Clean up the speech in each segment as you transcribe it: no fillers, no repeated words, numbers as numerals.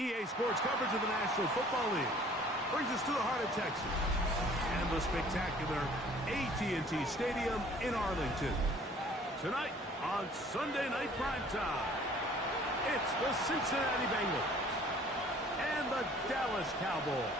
EA Sports coverage of the National Football League brings us to the heart of Texas and the spectacular AT&T Stadium in Arlington. Tonight on Sunday Night Primetime, it's the Cincinnati Bengals and the Dallas Cowboys.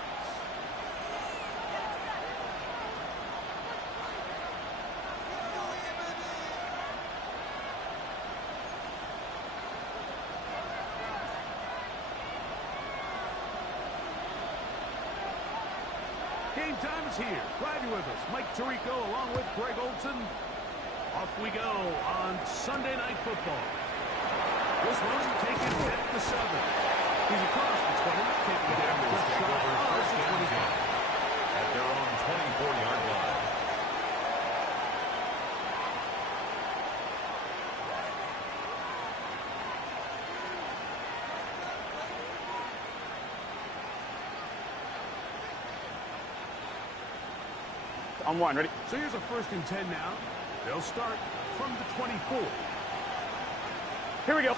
Game time is here. Glad you're with us. Mike Tirico along with Greg Olson. Off we go on Sunday Night Football. This one's taken at the 7. He's across the 20, taking it down just shy of the 25. At their own 24-yard line. On one, ready? So here's a 1st and 10 now. They'll start from the 24. Here we go. A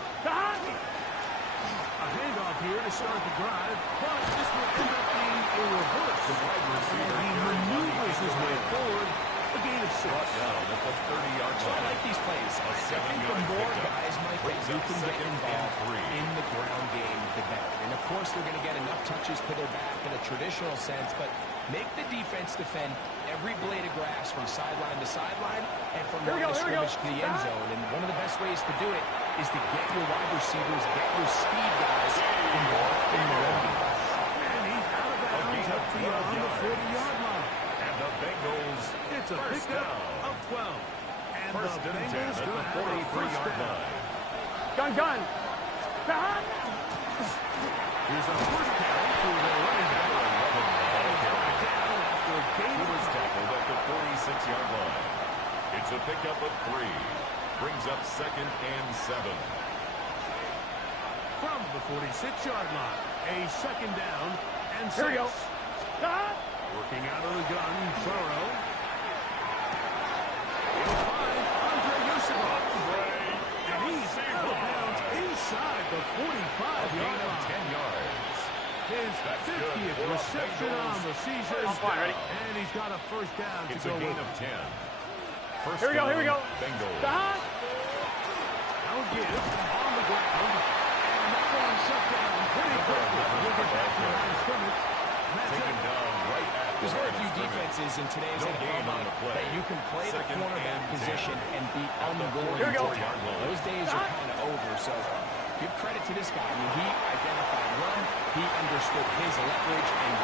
handoff here to start the drive, but this will end up being a reverse. He maneuvers his way forward. A gain of 6. So I like these plays. I think the more guys, Mike, that you can get involved in the ground game, the better. And, of course, they're going to get enough touches to their back in a traditional sense, but make the defense defend every blade of grass from sideline to sideline and from line of scrimmage to the end zone. And one of the best ways to do it is to get your wide receivers, get your speed guys involved in the run game. And he's out of bounds up beyond the 40-yard line. And the Bengals, it's a pickup of 12. And first the and 10 Bengals at going the to have a first 43-yard down. line. Gun. Here's a first down to the running back. He was tackled at the 46-yard line. It's a pickup of 3. Brings up 2nd and 7. From the 46-yard line, a 2nd down and 6. Here we go. Working out of the gun, Burrow. He'll find Andre Yusufov. And he's out of bounds inside the 45-yard line. 10 yards. His 50th reception on the season. And he's got a first down to It's go a gain with. of 10. First Here we go. Bengals. Now give on the ground. And that one shut down pretty quickly. We'll get back to the line of scrimmage. Taken down right at the There's very line of few scrimmage. defenses in today's No NFL gain on the play. that you can play the Second cornerback and position 10. and be unwilling Here we go. to tackle. Those days are kind of over, so give credit to this guy. I mean, he identified run, he understood his leverage, and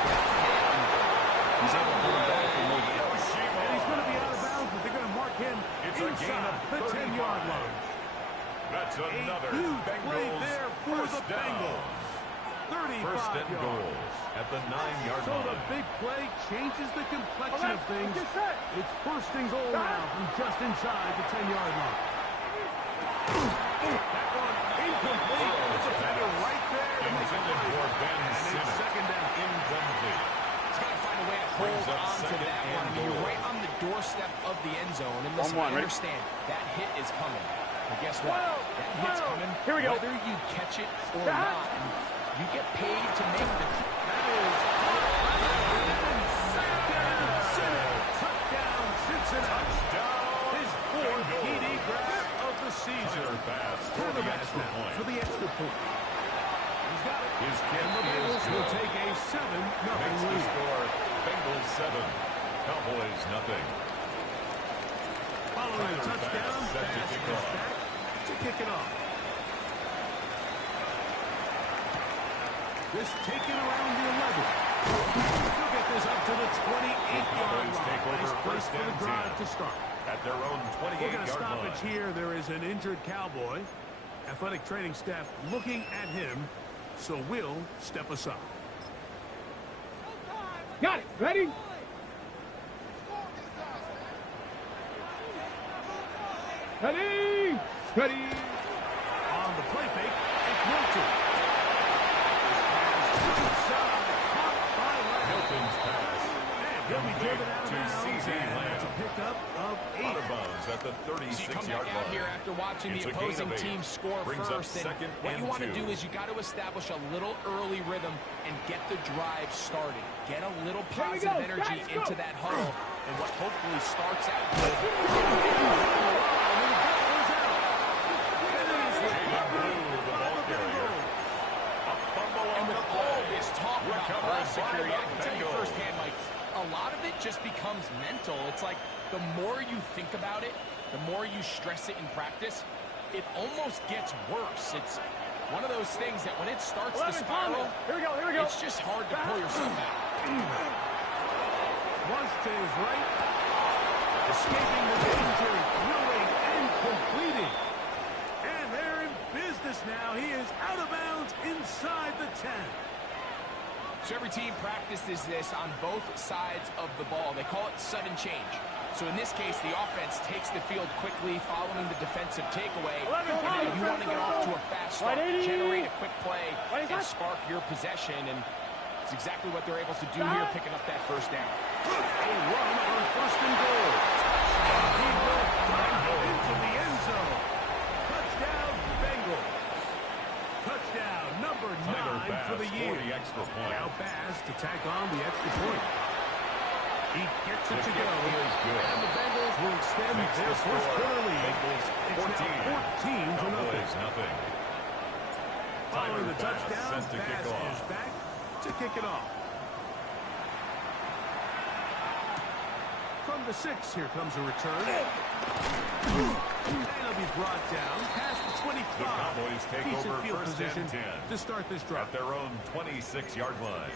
he's able to pull him back for no gain. And he's going to be out of bounds, but they're going to mark him It's a gain inside of the 10-yard line. That's another A huge Bengals play there for first the down. Bengals. 35 First and yards. goal at the 9-yard So the line. big play changes the complexion of things. It's 1st and goal now from just inside the 10-yard line. That one incomplete. The defender right there to make the Intended play. for Ben And it's Simmons. 2nd down. Incomplete. He's got to find a way to Brings hold up on to second that and one. I mean, you're goal. right on the doorstep of the end zone. And listen, I On one, ready? understand that hit is coming. But guess what? That hit's coming Here we go. whether you catch it or not. And you get paid to make the... That is touchdown Cincinnati. His 4th TD grab of the season. Tyler Bass To for the the Bass extra now point. for the extra point. He's got it. His kick And the is Bengals will good. take a 7-0 Makes the lead. score Bengals 7, Cowboys nothing. Following a Tyler touchdown, Bass set to Bass kick is off. back to kick it off. This taken around the 11. He'll get this up to the 28-yard Cowboys line. take over Nice place first for the and drive 10. to start. At their own We're going to 28-yard stoppage line. here. There is an injured Cowboy. Athletic training staff looking at him, so we'll step aside. Got it. Ready? Ready. On the play fake, it's Milton. Inside, caught by Lamb. Milton's pass. And he'll be driven out of to bounds, C.D. and Lamb. that's a pickup of 8. Out of bounds at the 36-yard line. So you come back out here after watching the opposing team score first, and what you want to do is you got to establish a little early rhythm and get the drive started. Get a little positive energy into that huddle, and what hopefully starts out and with all this talk about ball security, I can tell you firsthand, Mike, a lot of it just becomes mental. It's like the more you think about it, the more you stress it in practice, it almost gets worse. It's one of those things that when it starts to spiral, it's just hard to pull yourself out. Flush to his right. Escaping the danger, throwing and completing. And they're in business now. He is out of bounds inside the 10. So every team practices this on both sides of the ball. They call it sudden change. So in this case, the offense takes the field quickly following the defensive takeaway. And then if you want to get off to a fast start, generate a quick play, and spark your possession. And it's exactly what they're able to do here, picking up that first down. A run on first and goal. He will dive into the end zone. Touchdown, Bengals. Touchdown, number 9 for the year. Now Bass to tack on the extra point. He gets it to go. And the Bengals will extend their first quarter lead. It's now 14-0. Following the touchdown, Bass is back to kick it off. From the 6, here comes a return. And it'll be brought down past the 25. The Cowboys take Decent over field first position and 10 to start this drive. at their own 26-yard line.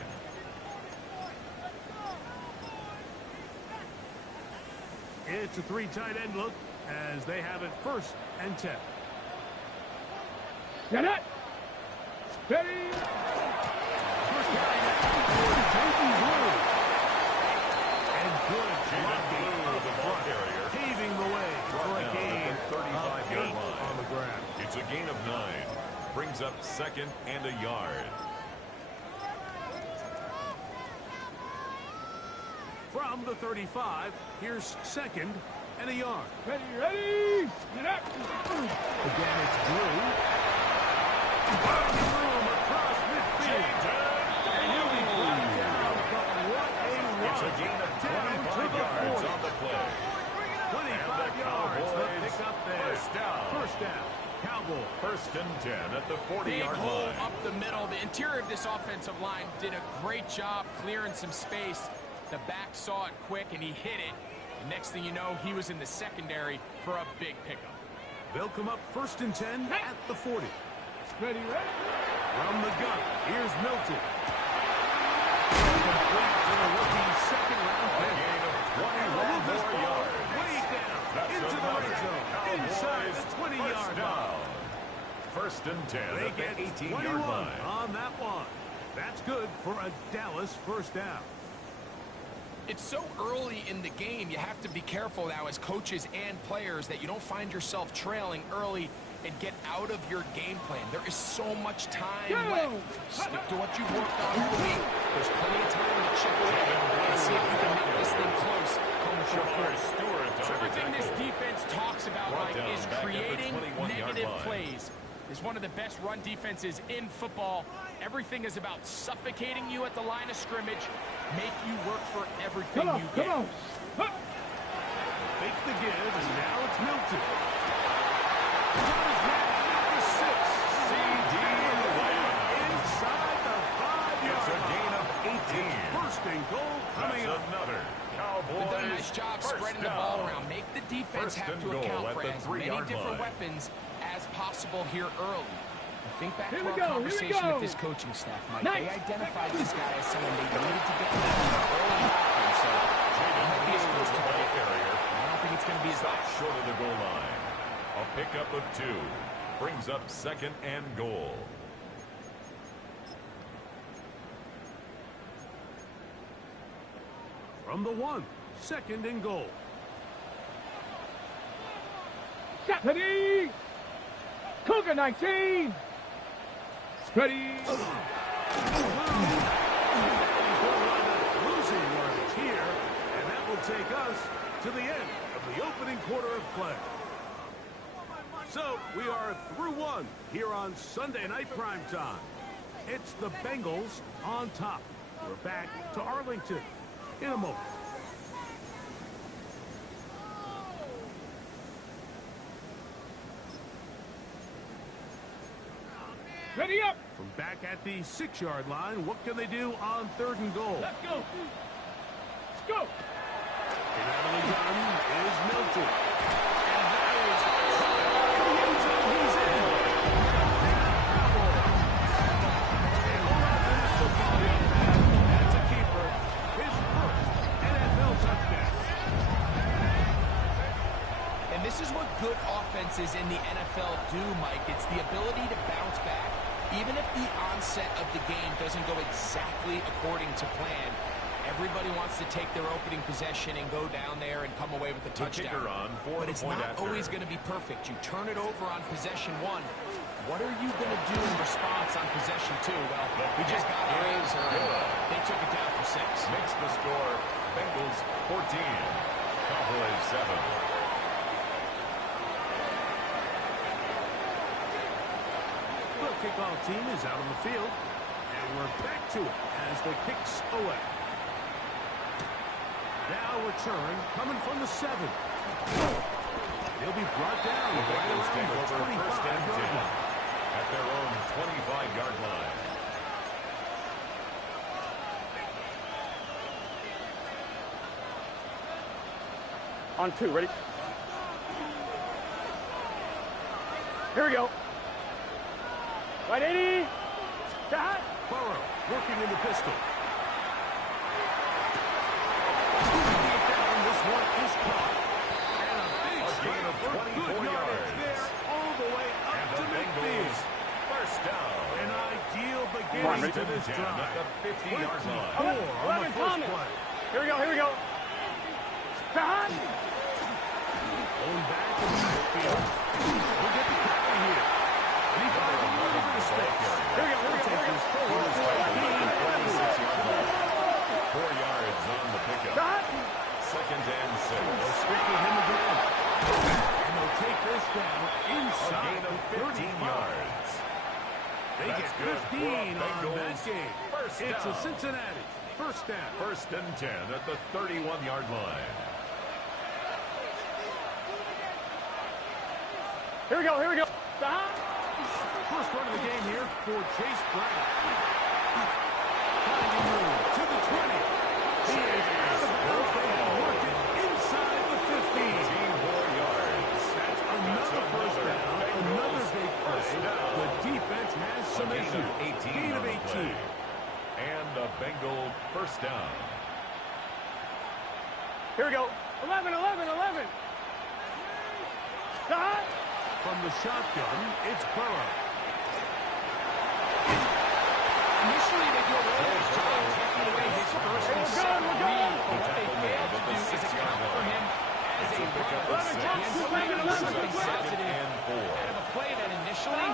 It's a 3 tight end look as they have it first and 10. Get it. Steady. First carry now for Jaden Blue. And good blocking of the front area, paving the way for a gain of 8 on the ground. It's a gain of 9. Brings up second and a yard. From the 35, here's second and a yard. Ready. Get up. Again, it's Blue. Room across midfield. And he'll be brought down, but what a run. It's a gain of 25 yards on the play. 25 yards. The pick up there. First down. Cowboys. First and 10 at the Big 40-yard hole line. up the middle. The interior of this offensive line did a great job clearing some space. The back saw it quick, and he hit it. And next thing you know, he was in the secondary for a big pickup. They'll come up first and 10 at the 40. Ready. From the gun, here's Milton. Complete to the rookie's second-round pick. Gain of And 21 move this more ball yards. way down That's into the another red zone, inside the 20-yard line. down. First and 10 They at the get 18-yard 21 line. on that one. That's good for a Dallas first down. It's so early in the game, you have to be careful now as coaches and players that you don't find yourself trailing early and get out of your game plan. There is so much time left. Stick to what you've worked on all week. There's plenty of time to chip away and see if you can make this thing close come the fourth quarter. So everything this defense talks about, Mike, is creating negative plays. Is one of the best run defenses in football. Everything is about suffocating you at the line of scrimmage, make you work for everything you get. Come on. Fake the give, and now it's Milton. Got his man at the 6. C.D. Inside the 5-yard It's a line. gain of 18. First and goal coming That's up. another Cowboys. They've done a nice job first spreading the down. ball around. Make the defense First have and to goal account at for the as many 3-yard different line. weapons as possible here early. Think back to Here we our go, conversation with this coaching staff, Mike. Nice. They identified this guy as someone they needed to get early on, so it might be his first target. I don't think it's going to be his last. Short of the goal line. A pickup of 2. Brings up second and goal. From the 1, second and goal. Ready. Cougar 19. Ready. Losing yardage here, and that will take us to the end of of the opening quarter of play. So, we are through one here on Sunday Night Primetime. It's the Bengals on top. We're back to Arlington in a moment. Ready up. From back at the 6-yard line, what can they do on 3rd and goal? Let's go. Let's go. And out of the gun is Milton. And that is to the end zone. He's in. And hold on to this football, young man. That's a keeper. His first NFL touchdown. And this is what good offenses in the NFL do, Mike. It's the ability to bounce back. Even if the onset of the game doesn't go exactly according to plan, everybody wants to take their opening possession and go down there and come away with a touchdown. But it's not always going to be perfect. You turn it over on possession 1. What are you going to do in response on possession 2? Well, we just got our answer. They took it down for 6. Makes the score Bengals 14, Cowboys 7. The kickoff team is out on the field, and we're back to it as the kicks away. Now return coming from the 7. They'll be brought down The right Bengals take around the over 1st and 10 25-yard line. at their own 25-yard line. On 2, ready? Here we go. Right 80. Shot. Burrow working in the pistol. This one is caught. And a big gain of strike for 24 good yardage yards. there all the way up And to the midfield. Bengals first down. An ideal Come on, beginning Rick. to this 10 drive. at the 50-yard line. 24 on the first play. Here we go, here we go. Shot. Going back to the midfield. We'll get the carry here. And he finds a little bit of space. Here we go, here we go, here we go. He's taken at the 46-yard line. 4 yards on the pickup. Shot. 2nd and 6. They'll stick with him again. And they'll take this down A inside gain of 15 yards. They That's get good 15 for on Bengals. that game. First It's a down. Cincinnati first down. 1st and 10 at the 31-yard line. Here we go, here we go. Shot. First run of the game here for Chase Brown. Finding room to the 20. He is out of bounds. They have worked it inside the 15. 14 yards. That's another first down. Another big play. First down. The defense has some A gain issues. of 18 Gain of on the 18. play. And a Bengal first down. Here we go. 11, 11, 11. Shot. From the shotgun, it's Burrow. Initially, they do a really nice job taking away his first and second read. But what they failed to do is account for him as a runner. The end zone may be something positive out of a play that initially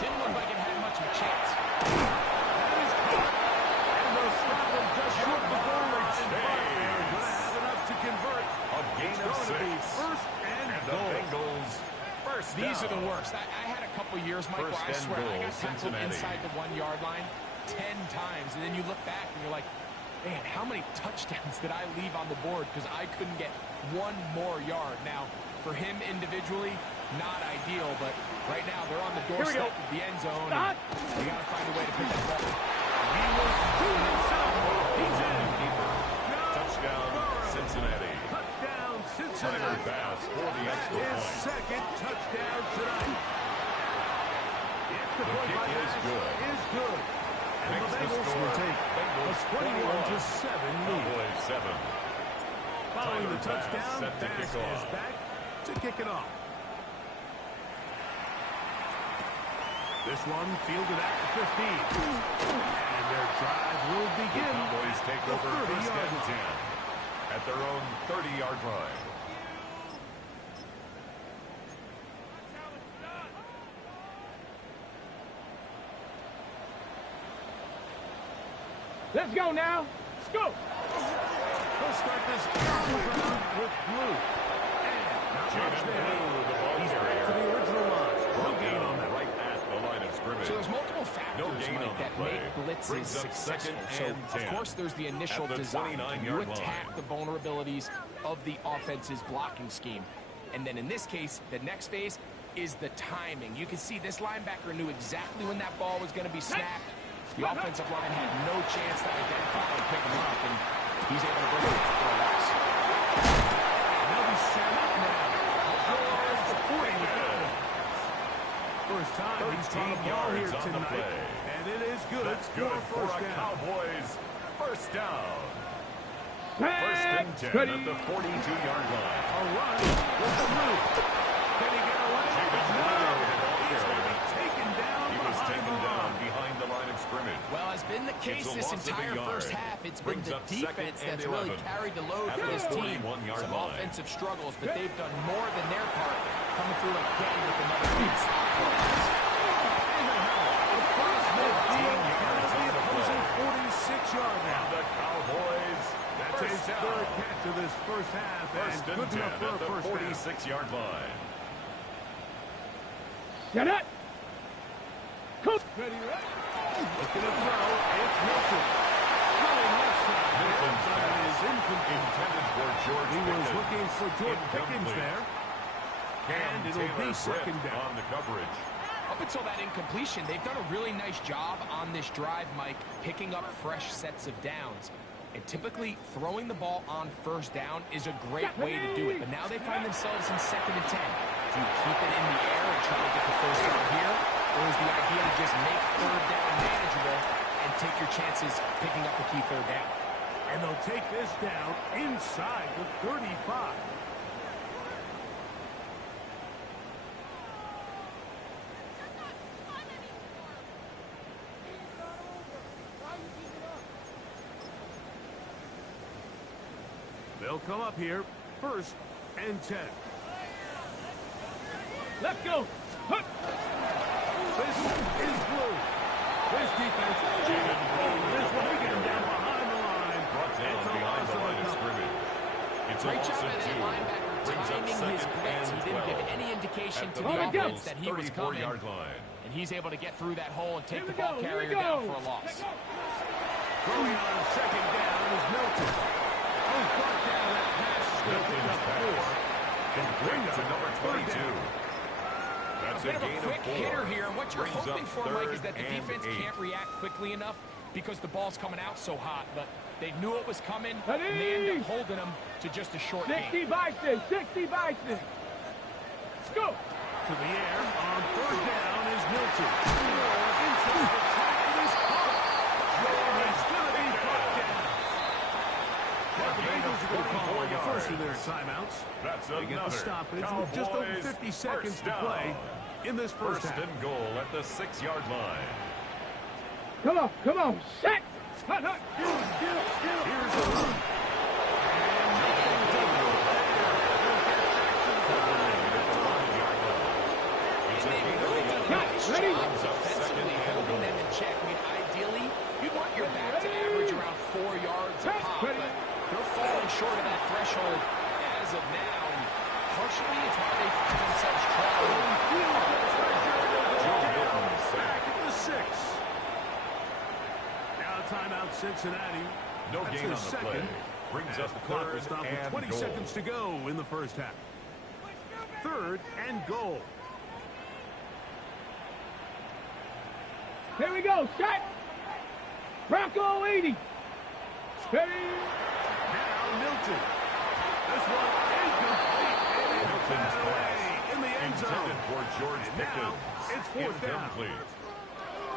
didn't look like it had much of a chance. That is caught. And they'll stop him just short of the goal line. But they're going to have enough to convert. A gain It's of going to be 6. first and And the goal. Bengals first down. These are the worst. I had a couple years, Mike, First where I and swear I goal, got tackled Cincinnati. inside the 1-yard line 10 times. And then you look back and you're like, man, how many touchdowns did I leave on the board because I couldn't get one more yard? Now, for him individually, not ideal, but right now they're on the doorstep of the end zone. And you got to find a way to pick that ball. He was doing himself. He's in. Touchdown, Cincinnati. Touchdown, Tyler Cincinnati. Bass for the extra His point. second touchdown tonight. The extra The point kick by is Bass good. is good. And Makes the the Bengals score will take a Bengals 21-7 lead. Cowboys 7. Following the Tyler Bass touchdown, set to Bass kick is off. back to kick it off. This one fielded at the 15. And their drive will The begin Cowboys take the over 1st 30-yard and 10 line. at their own 30-yard line. Let's go now. Let's go. They'll start this on the ground with blue. touchdown. He's back to the original line. No gain on that. Right at the line of scrimmage. So there's multiple factors, Mike, that make blitzes successful. So, of course, there's the initial design. Can you attack the vulnerabilities of the offense's blocking scheme? And then in this case, the next phase is the timing. You can see this linebacker knew exactly when that ball was going to be snapped. The offensive line had no chance to identify and pick him up, and he's able to bring it for a loss. They'll be set up now. There's the 40 to go. First time he's caught a ball here tonight, and it is good. That's good for a Cowboys first down. First and 10 at the 42-yard line. A run with the move. Can he get away? No. He's going to be taken down. He was taken down behind the line of scrimmage. Well, has been the case this entire first half. It's been the defense that's really carried the load for this team. Some offensive struggles, but they've done more than their part, coming through again with another big stop for us. The opposing 46-yard now. The Cowboys. That's his third catch of this first half, and good enough for a first down. 46-yard line. Get it. Cook. Ready, right? Looking to throw. It's Milton. Throwing left side. Milton's pass is incomplete. Intended for George He was Pickens. looking for George Pickens there. And it'll be second down. On the coverage. Up until that incompletion, they've done a really nice job on this drive, Mike, picking up fresh sets of downs. And typically, throwing the ball on first down is a great way to do it. But now they find themselves in 2nd and 10. Do you keep it in the air and try to get the first down here? Or is the idea to just make third down manageable and take your chances picking up a key third down? And they'll take this down inside the 35. They'll come up here, 1st and 10. Let's go. Hook. This is blue. This defense is taking him down behind the line. Brought down behind the line of scrimmage. It's a Great loss job of by that 2. linebacker Brings up timing his 2nd blitz. He and didn't 12. give any indication At to the the Ball offense that he was coming. 34-yard line. And he's able to get through that hole and take Here the we ball go, here carrier we go. down for a loss. Throwing on 2nd down is Milton. Who's brought down that pass. Milton's pass. Complete to number 22. That's A bit of a gain quick 4. hitter here, and what you're Brings hoping up for, Mike, is that the 3rd and defense 8. can't react quickly enough because the ball's coming out so hot. But they knew it was coming, Ready? and they end up holding them to just a short 60 game. Bison. 60 Bison. Go. To the air on 3rd down is Milton. Inside the track, it is caught. He's going to be brought down. Well, the Bengals are going to call on the first of their timeouts. That's They get the stoppage with just over 50 seconds to play in this first half. and goal at the 6-yard line. Come on. Come on. Set. Hut, hut. Here's the run. And nothing to do It's a They've gain really of done a 11. nice Ready? job defensively holding them in check. I mean, ideally, you'd want your back to average around 4 yards a pop, but they're falling short of that threshold as of now, and partially it's why they find themselves traveling. back at the 6. Now timeout Cincinnati. No That's gain their on the second. play. Brings As up the clock will 3rd stop with and 20 goal. seconds to go in the first half. 3rd and goal. Here we go. Set. Bronco 80. Ready. Now Milton. This one incomplete. And it's Milton's batted away pass in the end zone. intended for George And now Pickens. it's 4th down. Incomplete.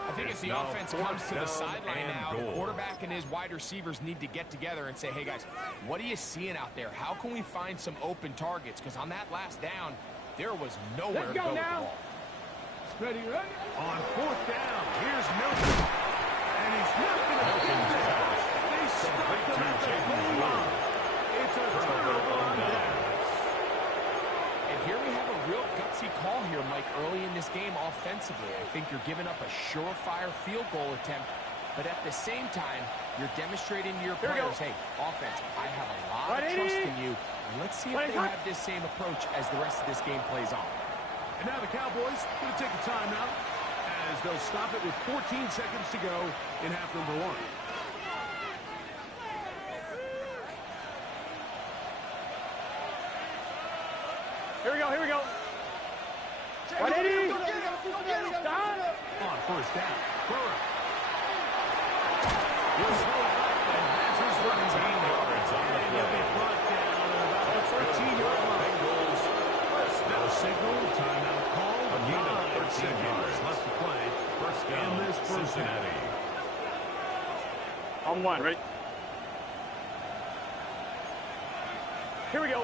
I think as the now offense 4th comes to the down sideline and now, the goal. quarterback and his wide receivers need to get together and say, hey, guys, what are you seeing out there? How can we find some open targets? Because on that last down, there was nowhere Let's to go go with the now. ball. Ready. On 4th down, here's Milton. And he's not going to get there. They stopped him at the goal line. It's a turnover on down. And here we have a real gutsy call here, Mike, early in this game offensively. I think you're giving up a surefire field goal attempt but at the same time, you're demonstrating to your players, hey, offense, I have a lot of trust in you. And let's see if they have this same approach as the rest of this game plays on. And now the Cowboys going to take a timeout as they'll stop it with 14 seconds to go in half number 1. Here we go, here we go. 180. On first down, Burrow. He'll slow it up and has his running back. yards on the And he'll be play. brought down at about the 13-yard line. Now signal, timeout call. A gain of 9 13 seconds yards. left to play First down, in this first half. Cincinnati. On one, ready? Here we go.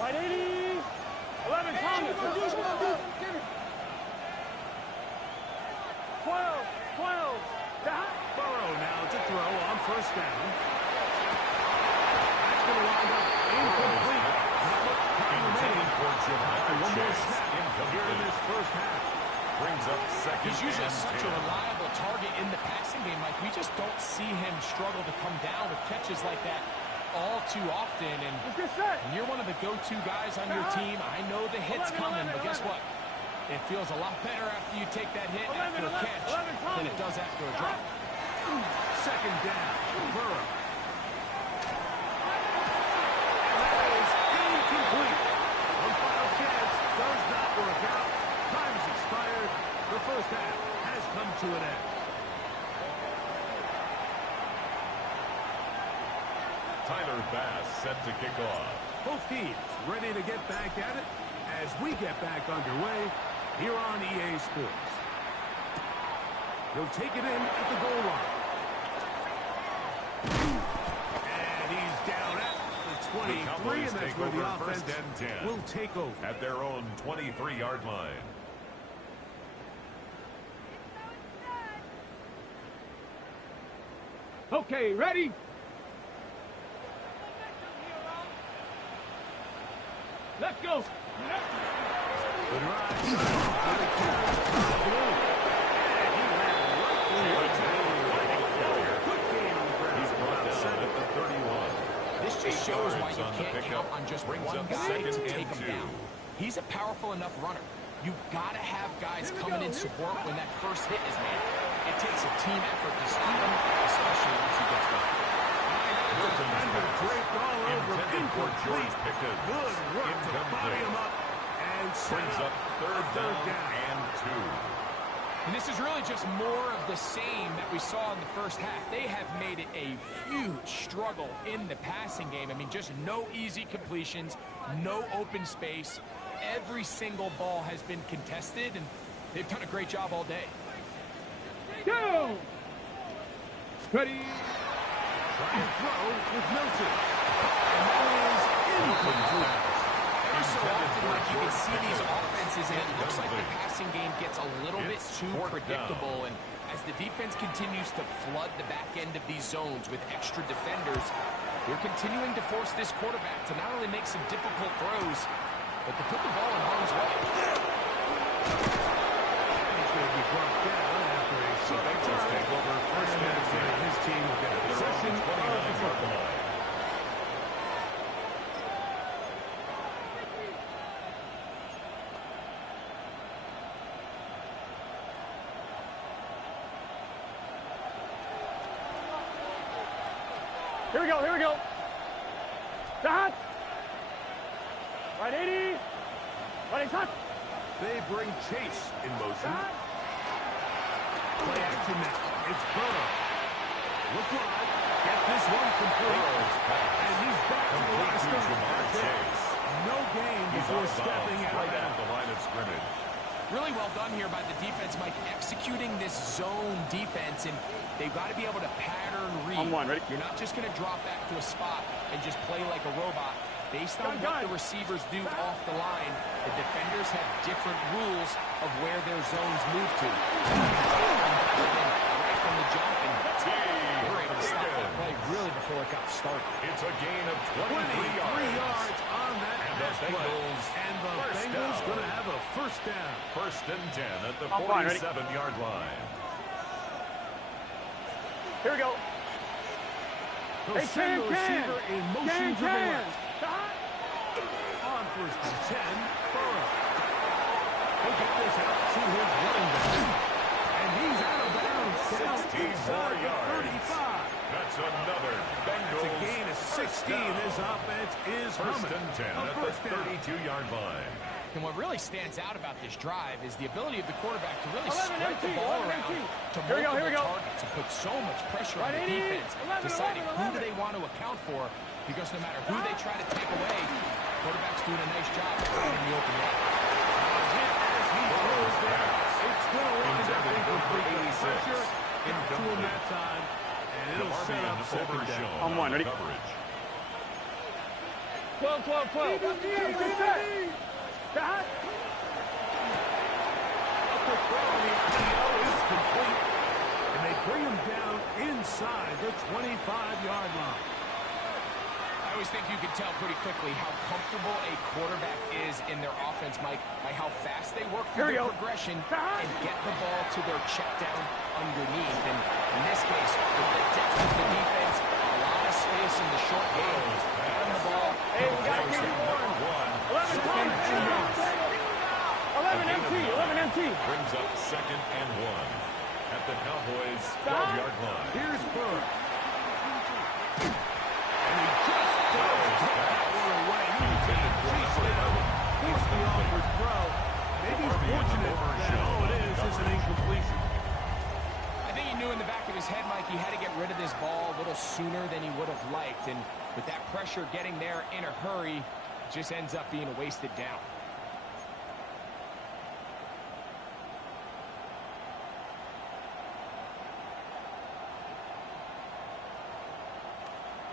180. 11, Thomas. 12. Burrow now to throw on first down. That's going to wind up incomplete. Intended for After one more Chase. snap here in this first half. Brings up second He's usually and such 10. a reliable target in the passing game, Mike. We just don't see him struggle to come down with catches like that all too often. And when you're one of the go-to guys on your team, I know the hit's coming, but guess what? It feels a lot better after you take that hit after a catch than it does after a drop. Second down, Burrow. And that is incomplete. One final chance does not work out. Time has expired. The first half has come to an end. Tyler Bass set to kick off. Both teams ready to get back at it as we get back underway here on EA Sports. He'll take it in at the goal line. And he's down at the 23, and that's where the offense first and 10. will take over. At their own 23-yard line. Okay, ready? Let's go. Good ride. And he ran right through. Good gain on the ground. He's brought down at the 31. This just shows why you on the can't pickup. count on just Brings one up guy second to and take him 2. down. He's a powerful enough runner. You've got to have guys coming in support when that first hit is made. It takes a team effort to stop him, especially once he gets going. Defender draped all over. Intended for George Pickens. Good work to body him up and set Brings up third down and 2. And this is really just more of the same that we saw in the first half. They have made it a huge struggle in the passing game. I mean, just no easy completions, no open space. Every single ball has been contested, and they've done a great job all day. Go. Ready? Try and throw with Milton. And that is incomplete. Every so often, like you can see these offenses, and it looks like the passing game gets a little bit too predictable. And as the defense continues to flood the back end of these zones with extra defenders, they're continuing to force this quarterback to not only make some difficult throws, but to put the ball in harm's way. He's going to be brought down after a short Bengals take over first and 10. His team will get possession of the football. Here we go, here we go. Dot. 180. 180. They bring Chase in motion. Play action now. It's Burrow. Look wide. Get this one complete. And he's back to the line of scrimmage. No gain before stepping out of at the bounds. line of scrimmage. Really well done here by the defense, Mike, executing this zone defense, and they've got to be able to pattern read. On one, ready? You're not just going to drop back to a spot and just play like a robot. Based on what the receivers do off the line, the defenders have different rules of where their zones move to. Right from the jump, and we're able to stop that play really before it got started. It's a gain of 23 23 yards on that pass play. And the Bengals going to have a first down. First and 10 at the On one, ready? 47-yard line. Here we go. He'll send the receiver in motion to the left. On 1st and 10, Burrow. He'll get this out to his running back. And he's out of bounds. 64 yards. 35. That's another Bengals. It's a gain of 16. This offense is First humming. and 10 at the 32-yard line. And what really stands out about this drive is the ability of the quarterback to really spread the ball around to multiple targets and put so much pressure on the defense, deciding who do they want to account for, because no matter who they try to take away, quarterback's doing a nice job of finding the open man. As he throws there, it's going to wind up incomplete. Pressure got to him that time, and it'll set up second down. On one, ready? 12, 12, 12. Shot. Up the throw, the IO is complete, and they bring him down inside the 25-yard line. I always think you can tell pretty quickly how comfortable a quarterback is in their offense, Mike, by how fast they work through their progression and get the ball to their check down underneath. And in this case, with the depth of the defense, a lot of space in the short game, getting the ball. Hey, we got to get 11 empty. Brings up 2nd and 1 at the Cowboys' 12-yard line. Here's Burrow. And he just does that one away. Force the awkward throw. Maybe he's fortunate that all it is an incompletion. I think he knew in the back of his head, Mike, he had to get rid of this ball a little sooner than he would have liked. And with that pressure getting there in a hurry, it just ends up being a wasted down.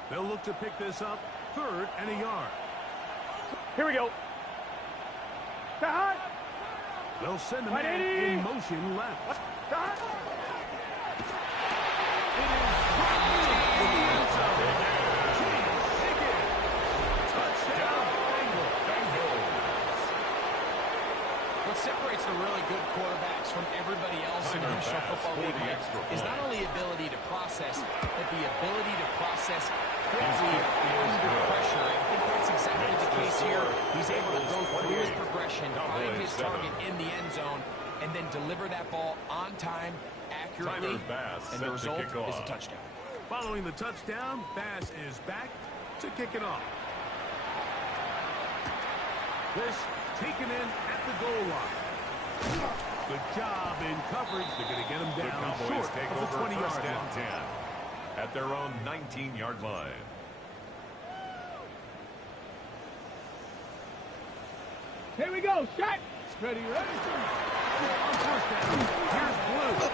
They'll look to pick this up 3rd and a yard. Here we go. Shot. They'll send a man in motion left. Shot. It is in the end zone. Touchdown, Bengals. What separates the really good quarterbacks from everybody else in the National Football League is not only ability to process, but the ability to process quickly under pressure. I think that's exactly the case here. He's able to go through his progression, find his target in the end zone, and then deliver that ball on time, accurately, and the result is a touchdown. Following the touchdown, Bass is back to kick it off. This taken in at the goal line. Good job in coverage. They're going to get him down the Cowboys short take of the over 20-yard 1st and line. 10 at their own 19-yard line. Here we go. Shot. Ready. On 1st down, here's Blue.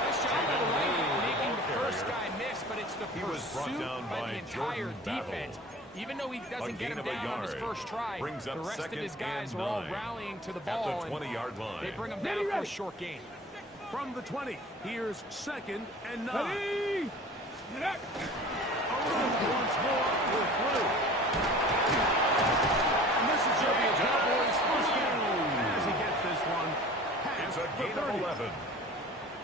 Nice job by the lane, making the first guy miss, but it's the pursuit by the entire defense. Even though he doesn't get him down on his first try, the rest of his guys are all rallying to the ball. At the 20-yard line. They bring him down for a short gain. From the 20, here's 2nd and 9. Ready. Once more with Blue. And this is going to be a Cowboys first down as he gets this one past It's a gain the 30. of 11.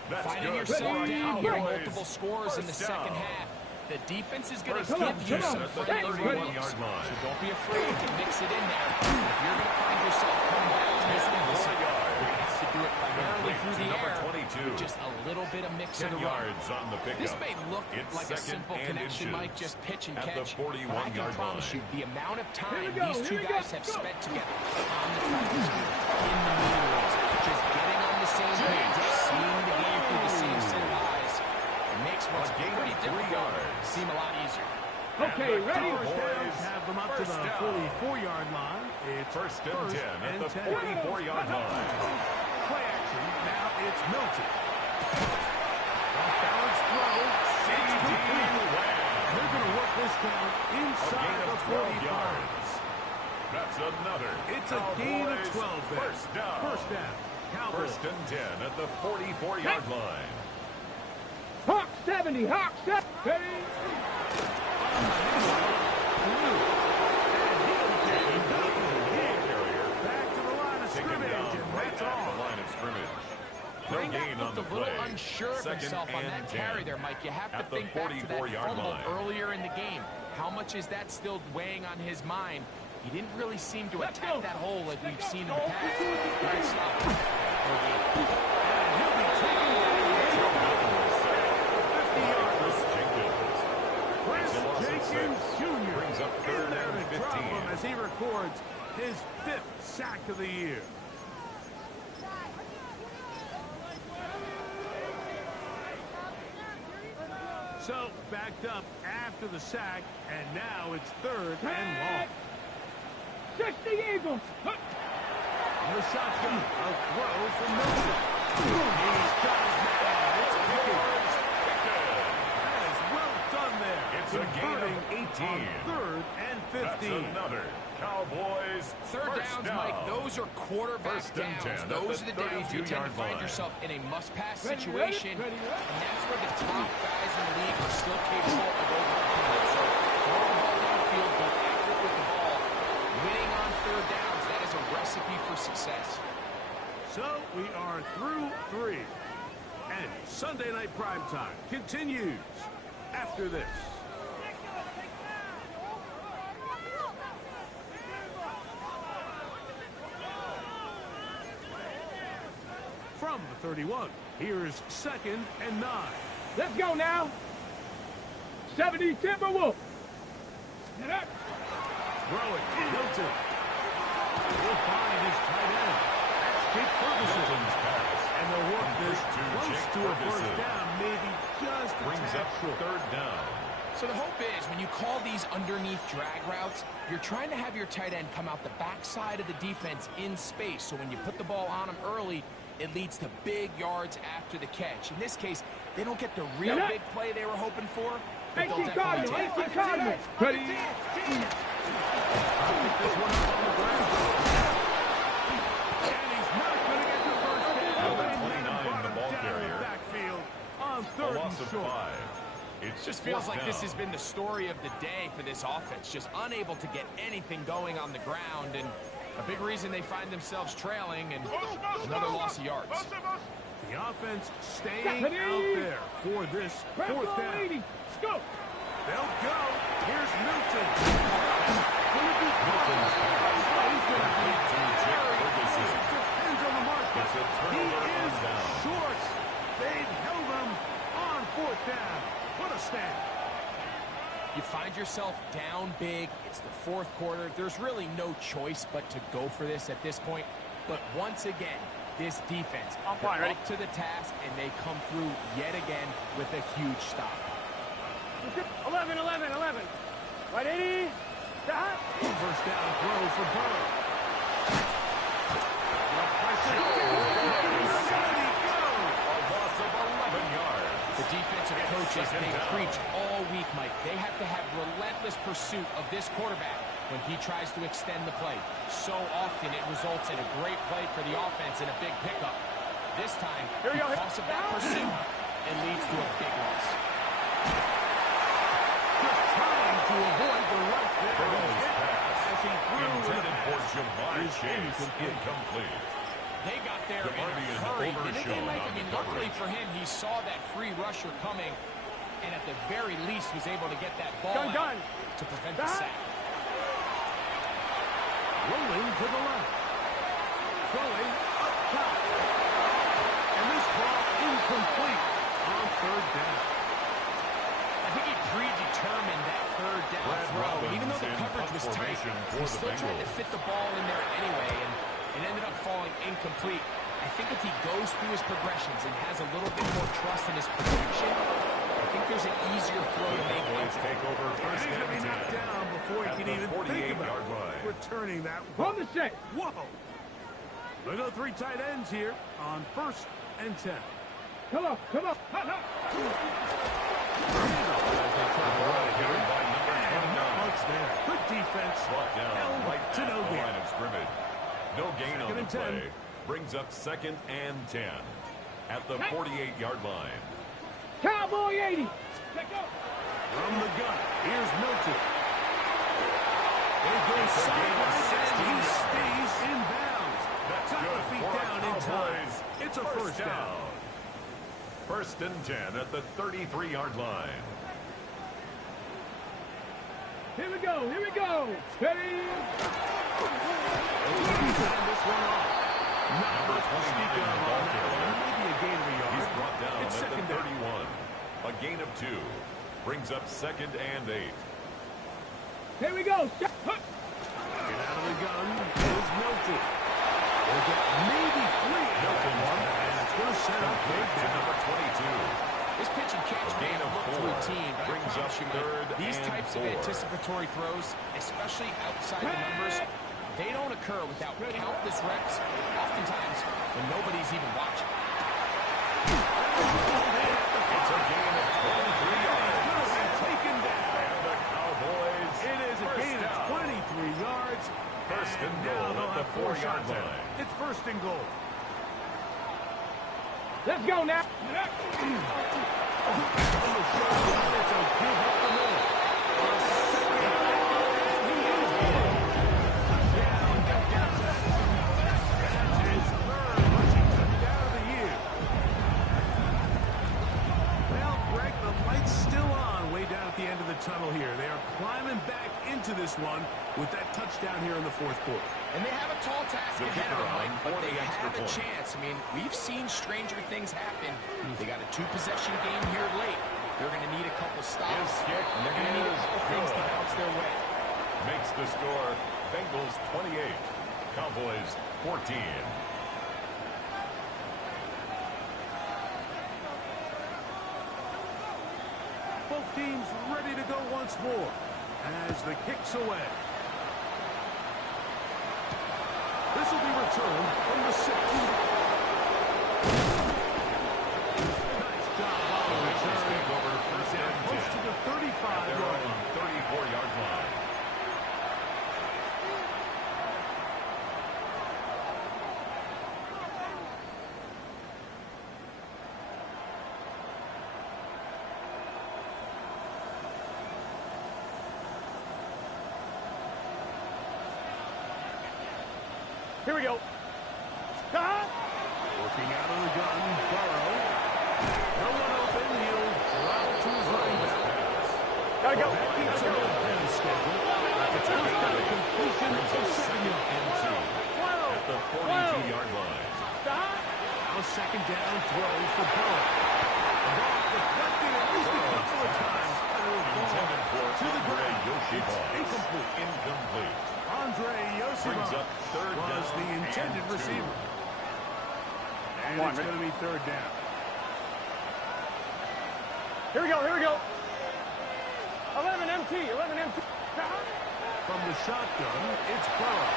That's Finding good. yourself down here, Cowboys. multiple scores in the First second down. half. The defense is going to First give and you 10 some at the friendly 31-yard looks. line. So don't be afraid to mix it in there. If you're going to find yourself coming back to this one, you're going to have to do it primarily through the air. With just a little bit of mix of 10 the run. yards on the pickup. This may look It's like a second simple and connection, inches Mike, just pitch and at the catch. But I can 41-yard promise line. you, the amount of time go, these two here we guys go. have spent together on the practice field, in the meeting rooms, just getting on the same page, seeing the game through the same set of eyes, it makes what's gain of pretty 3 difficult yards. seem a lot easier. Okay, ready. First down, have them up to the First down. 44-yard line. It's First and 10 at the 10. 44-yard line. Play action. Now it's Milton. Off-balance throw. It's complete. They're going to work this down inside the 45. yards. That's another. It's a gain of 12 there. First down. First down. Cowboys. First and 10 at the 44-yard line. Hawk 70. Hawk 70. Back to the line of scrimmage, and that's all. The line of scrimmage. Running back looked a little unsure of himself on that carry there, Mike. You have to think back to that fumble earlier in the game. How much is that still weighing on his mind? He didn't really seem to attack that hole like we've seen in the past. Good stop. And he'll be taken Chris Jenkins Jr. brings up third and 15 as he records his 5th sack of the year. So, backed up after the sack, and now it's 3rd and long. 60 Eagles. On the shotgun, a throw from Milton. He's got his man. It's Pickens. That is well done there. It's a gain of 18. On 3rd and 15. That's another Cowboys third downs, down. Mike. Those are quarterback downs. Those are the downs you tend to find yourself in a must-pass situation, and that's where the top guys in the league are still capable of overcoming it. So throw the ball downfield, be accurate with the ball. Winning on third downs, that is a recipe for success. So we are through 3. And Sunday Night Primetime continues after this. From the 31, here's 2nd and 9. Let's go now. 70 Timberwolves. Get up. Throw it, Milton. He'll find his tight end. That's Jake Ferguson's pass. And they'll work this close to a first down, maybe just a brings up short. 3rd down. So the hope is when you call these underneath drag routes, you're trying to have your tight end come out the backside of the defense in space. So when you put the ball on him early, it leads to big yards after the catch. In this case, they don't get the real big play they were hoping for, but they'll definitely take it. Ready. This one up on the ground. And he's not going to get the first down. Number 29, the ball carrier. Backfield on A 3rd loss and of short. 5. It Just feels like this has been the story of the day for this offense. Just unable to get anything going on the ground, and a big reason they find themselves trailing, and another loss of yards. The offense staying out there for this 4th down. Go. They'll go. Here's Milton. Milton's pass. He's going to be To Jake Ferguson. depends on the market. It's a He turnover is on down. short. They've held him on 4th down. What a stand. You find yourself down big. It's the 4th quarter. There's really no choice but to go for this at this point. But once again, this defense, they're up to the task, and they come through yet again with a huge stop. 11. Right, 80. First down throw for Burrow. A loss of 11 yards. The defensive coaches, they preach all week, Mike. They have to have relentless pursuit of this quarterback when he tries to extend the play. So often it results in a great play for the offense and a big pickup. This time, because of that pursuit, it leads to a big loss. Just trying to avoid the right there. Burrow's pass. As he threw Intended for Jamar is Chase. Incomplete. They got there in a hurry, didn't they, Mike? I mean, luckily for him, he saw that free rusher coming, and at the very least was able to get that ball out to prevent the sack. Rolling to the left. Throwing up top. And this ball incomplete on 3rd down. I think he predetermined that 3rd down throw. And even though the coverage was tight, he still tried to fit the ball in there anyway, and it ended up falling incomplete. I think if he goes through his progressions and has a little bit more trust in his protection, I think there's an easier throw to make. Take over first He's going to be and knocked 10. down before he At can the even think 48-yard about line. returning that On the set. Whoa. They go 3 tight ends here on 1st and 10. Come on. Hot. Given by number 29. Much there. Good defense. Brought down Held right to at no the gain. line of scrimmage. No gain on Second the and 10. play. Brings up 2nd and 10. At the 48-yard line. Cowboy 80. Check out. From the gun, here's Milton. They go It's a gain of sideways, and 16 he yards. stays in bounds. That's Got good the feet for down our in time. Cowboys. It's It's a first down. First and 10 at the 33-yard line. Here we go. Here we go. Ready? This one off. Not much to speak of on that one. Maybe a gain of a yard. He's brought down It's at the second down. 31. A gain of 2. Brings up second and 8. Here we go. Get out of the gun. Here's Milton. We'll get maybe 3 out of one. And it's going to set up big To down. number 22. This pitch and catch A gain may of look 4. routine, but Brings I promise up you, third these and types 4. of anticipatory throws, especially outside the numbers, they don't occur without countless reps, oftentimes when nobody's even watching. It's a gain of 23 yards. Going to be taken down. And the Cowboys. It is a first gain of down. 23 yards. First and now goal they'll at the have 4 4-yard shots at it. line. It's first and goal. Let's go now. It's a give up the middle. And he is good. Touchdown. That's his third rushing touchdown of the year. Well, Greg, the light's still on way down at the end of the tunnel here. They are climbing back into this one with that touchdown here in the fourth quarter. And they have a tall task The ahead of them, kicker Mike, on but for they the extra have a point. chance. I mean, we've seen stranger things happen. They got a 2-possession game here late. They're going to need a couple stops, His kick and they're going to need a couple things to good. bounce their way. Makes the score Bengals 28. Cowboys 14. Both teams ready to go once more as the kick's away. This will be returned from the 6. Nice job on the Bengals return. take over first Down and close 10. to the At their 35-yard own line. 34-yard line. Here we go. Stop. Working out of the gun, Burrow. No one open. He'll drop to his running back. Gotta go. That keeps him on the schedule. It's a first down completion Brings of up 7 second yards. and 2 at the 42-yard line. Stop. Now second down throw for Burrow. The ball deflected at least a couple of times. Intended for To the Andre ground. Yoshibas. It's incomplete. Incomplete. Andre Brings Yoshibas up third was down the intended and 2. receiver. And Come on, it's Rick. going to be third down. Here we go. Here we go. 11 MT. 11 MT. Stop. From the shotgun, it's Burrow.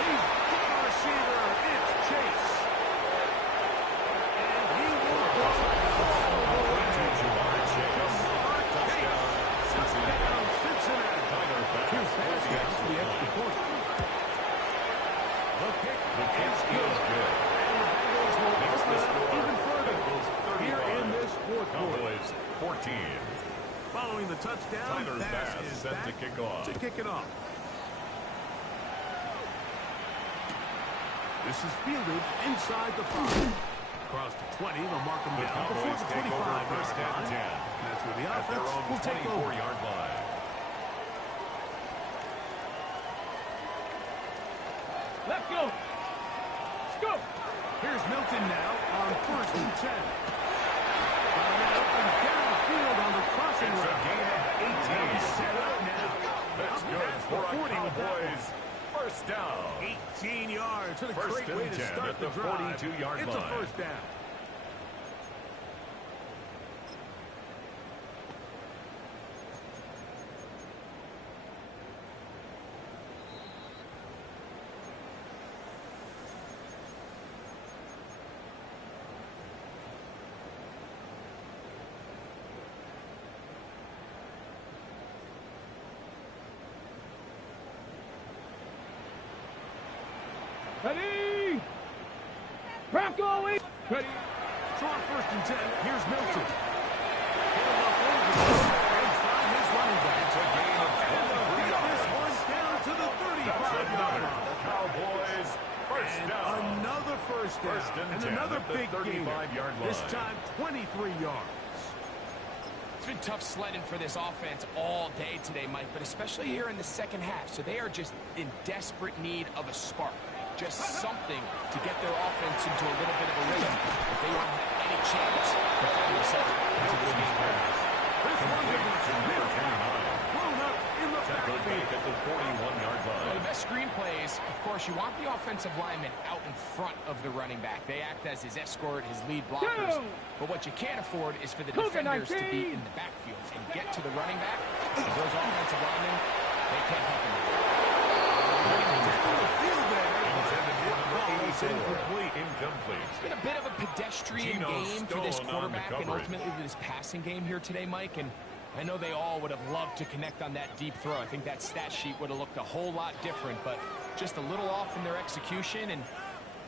He's got a receiver. It's Chase. And he will go. To Jamar Chase. Touchdown, Cincinnati. Touchdown, Cincinnati. Tyler Bass Two for passes the for the extra extra point. point. The kick The kick is is good. good. And the Bengals will Makes open the it up score even further Bengals here 31. in this fourth quarter. Cowboys 14. Following the touchdown, Tyler Bass is set back to kick off. to kick it off. This is fielded inside the 5. Across the 20, they'll mark them The down before Cowboys the take over 25 first yard and line. 10. And that's where the At their offense own will take over. 24-yard line. Let's go. Let's go. Here's Milton now on first and 10. Got it up and downfield on the crossing It's a route. gain of 18. They'll be set up now. That's Out good past for the a 40 with that one. Cowboys first down. 18 yards. What a First great and way to 10 start at the the drive. 42-yard It's a line. first down. Ready. Bronco. Ready. So on first and 10, here's Milton. He'll look over and find his running back. It's a gain of 23 This yards. one's down to the That's 35-yard another line. Cowboys first First down. Another first down. First and 10 another at the big gainer. 35-yard line. This time, 23 yards. It's been tough sledding for this offense all day today, Mike, but especially here in the second half. So they are just in desperate need of a spark. Just something to get their offense into a little bit of a rhythm if they want to have any chance to find themselves into this game. This one's Number 29. blown up in the Tackled back backfield. at the 41-yard Well, line. the best screen plays, of course, you want the offensive lineman out in front of the running back. They act as his escort, his lead blockers. But what you can't afford is for the defenders to be in the backfield and get to the running back. Because those offensive linemen, they can't help him. The field there. Intended for number Ball is 84. incomplete. Incomplete. It's been a bit of a pedestrian Geno game for this Stone on the quarterback and coverage. ultimately this passing game here today, Mike. And I know they all would have loved to connect on that deep throw. I think that stat sheet would have looked a whole lot different, but just a little off in their execution and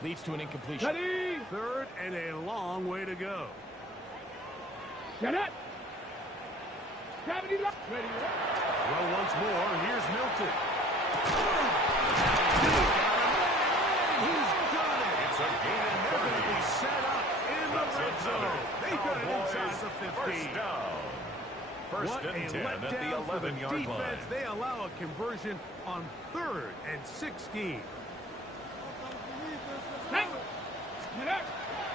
leads to an incompletion. Ready? Third and a long way to go. Get it. 70 left. Ready. Throw once more. Here's Milton. He's done it. It's a gain And of they're going to 30. be set up in the That's red another. zone. They got it inside Cowboys, the 15. First down. First What a and 10 at the letdown for the 11-yard line. defense. They allow a conversion on 3rd and 16. Hey. Get it.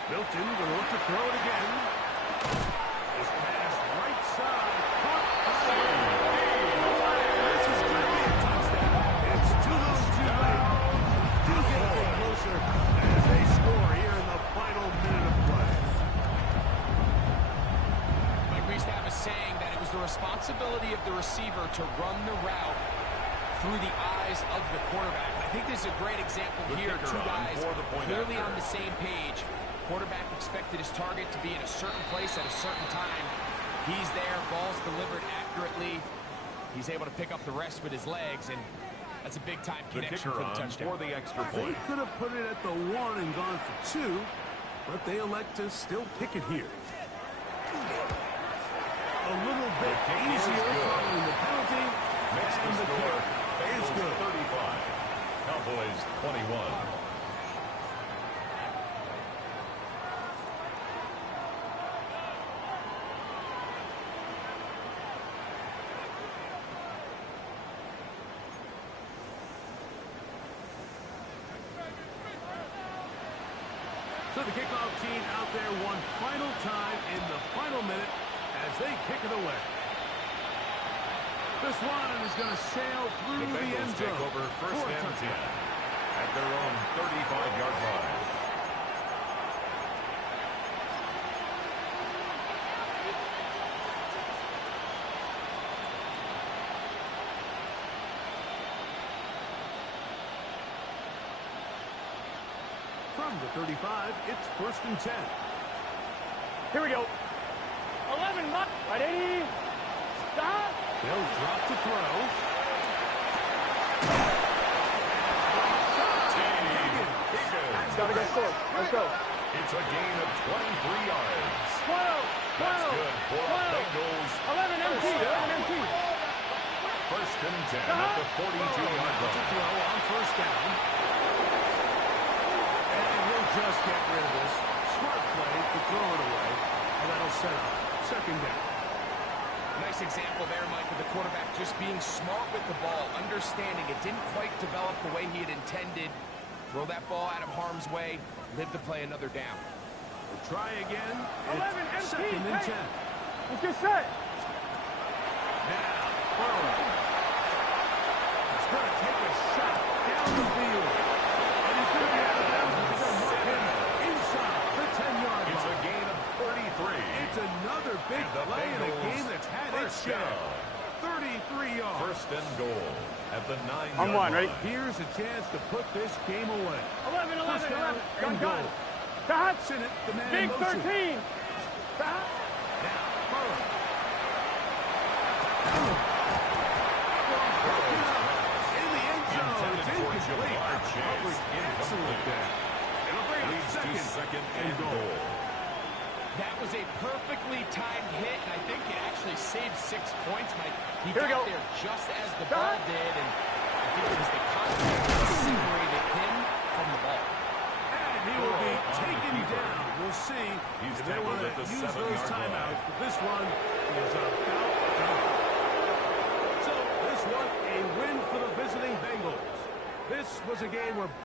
Milton going to look to throw it again. This pass right side. Caught. This is going to be a touchdown. It's too little too late. Do get a bit closer as they score here in the final minute of play. Mike, we used to have a saying that it was the responsibility of the receiver to run the route through the eyes of the quarterback. I think this is a great example The here. kicker Two on guys for the point clearly after. on the same page. Quarterback expected his target to be in a certain place at a certain time. He's there, ball's delivered accurately. He's able to pick up the rest with his legs, and that's a big-time The connection kicker for the on touchdown. for the extra They point. could have put it at the 1 and gone for 2, but they elect to still kick it here. A little bit The kick is easier good. following the penalty, Makes the and the score. kick is Bengals good. 35. Cowboys 21. So the kickoff team out there one final time in the final minute as they kick it away. This one is going to sail The through the end Bengals take zone over for first a and 10 touchdown. at their own 35-yard line. From the 35, it's first and 10. Here we go. 11 left. Ready. Stop. They'll drop to throw. Gotta go score. Let's go. It's a gain of 23 yards. 12. That's 12. good for the 12. Bengals. 11 MT. 11 MT. First and 10 at the 42-yard To line. throw on first down. And he'll just get rid of this. Smart play to throw it away. And that'll set up second down. Nice example there, Mike, of the quarterback just being smart with the ball, understanding it didn't quite develop the way he had intended. Throw that ball out of harm's way, live to play another down. We'll try again. 11 It's MT. second and 10. Let's get set. Now, Burrow. He's going to take a shot down the field. And he's going to be out of bounds. He's going to mark him inside the 10-yard It's a line. gain of 33. It's another big And the play in a Bengals game that's had its first share. down. 33 yards. First and goal at the 9-yard On one, line. ready? Here's a chance to put this game away. 11, 11, First down 11. and Gun. goal. Stop. Sinnott, the man Big in motion. 13. Stop. Now, Burrow. In the end zone. Intended It's for incomplete. Jamar Chase. Coverage excellent Incomplete. there. It'll bring up Leads to second and goal. That was a perfectly timed hit, and I think it actually saved 6 points, Mike. He Here we got go. there just as the ball did, and I think it was the contact that separated him from the ball. could be taken down. We'll see if they want to use those timeouts. But this one is about done. So this one, a win for the visiting Bengals. This was a game where